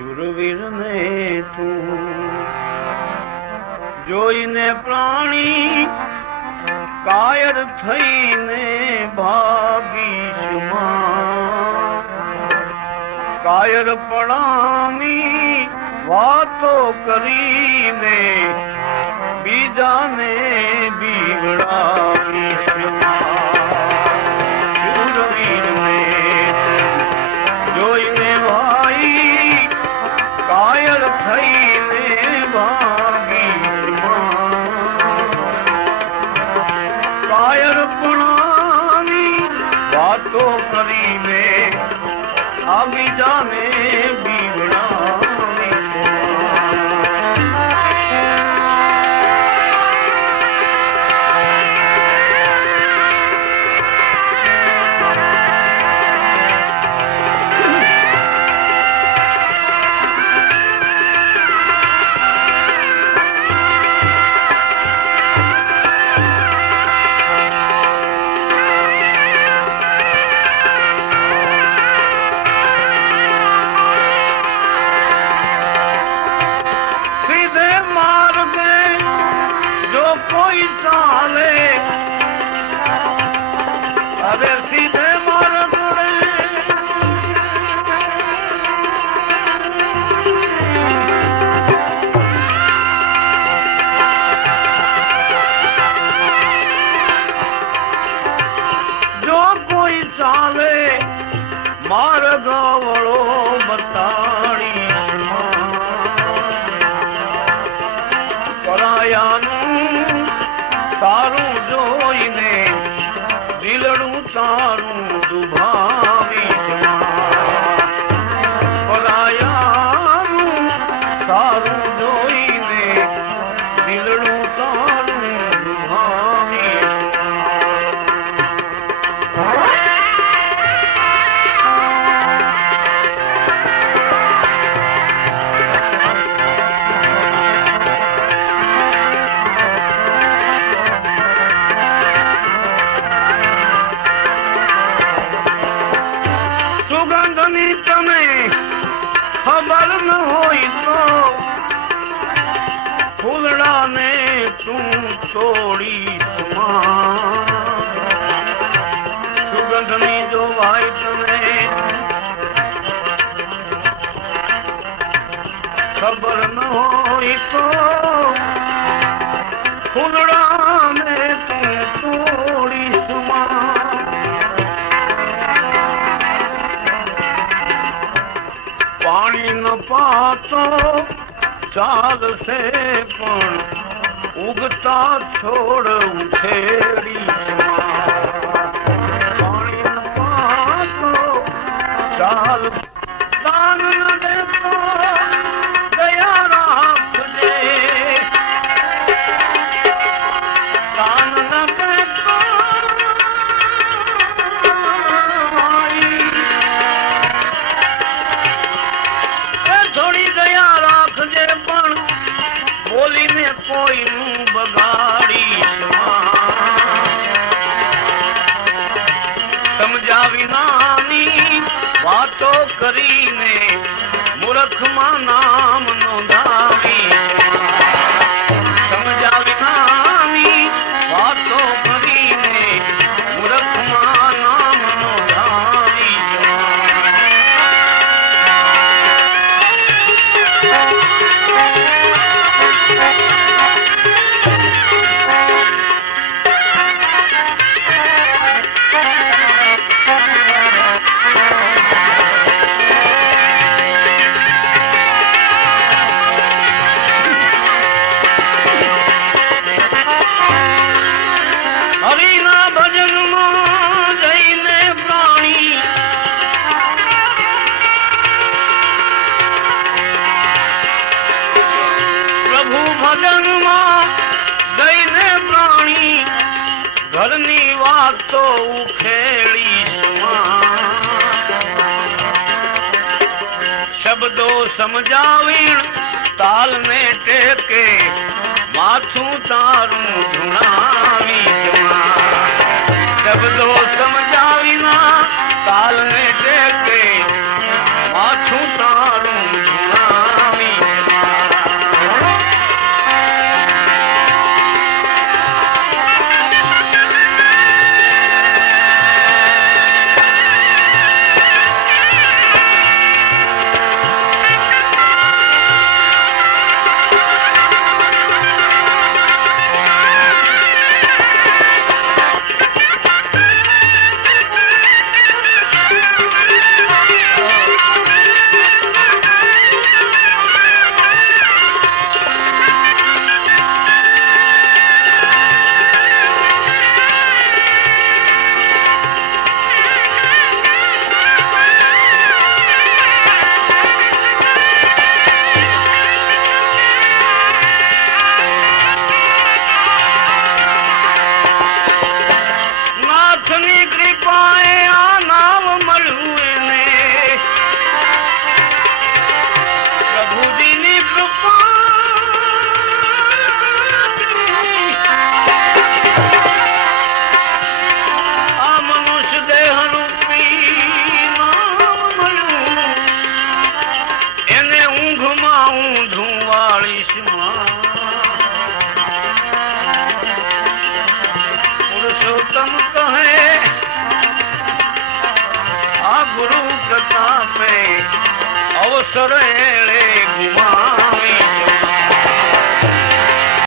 શુરવીર ને તું જોઈને પ્રાણી કાયર થઈને ભાગીશમાં કાયર પડામી વાતો કરીને બીજાને બીવડાવીશમાં વાતો કરીને આ બીજાને બીવડાવી કોઈ ચાલે? અરે સીધે માર્ગ જો કોઈ ચાલે માર્ગ વળો બતાડી પરાયાનું તારું જોઈને દિલડું તારું દુભાવી પરાયારું તારું જોઈને દિલડું તારું ખબર ન હોય તો ફૂલડાને તું તોડી સુગંધની જો ભાઈ ખબર ન હોય તો ચાલશે પણ ઉગતા છોડ ઉછેરી પાણી કોઈનું બગાડીશ સમજાવી નાની વાતો કરીને મૂર્ખમાં નામ નોંધાવી ભજનમાં જઈને પ્રાણી ઘરની વાતો ઉખેડી શબ્દો સમજાવીણ તાલને ટેકે, માથું તારું ધૂણાવી શબ્દો સમજાવીના অবসর এড়ে ঘুমা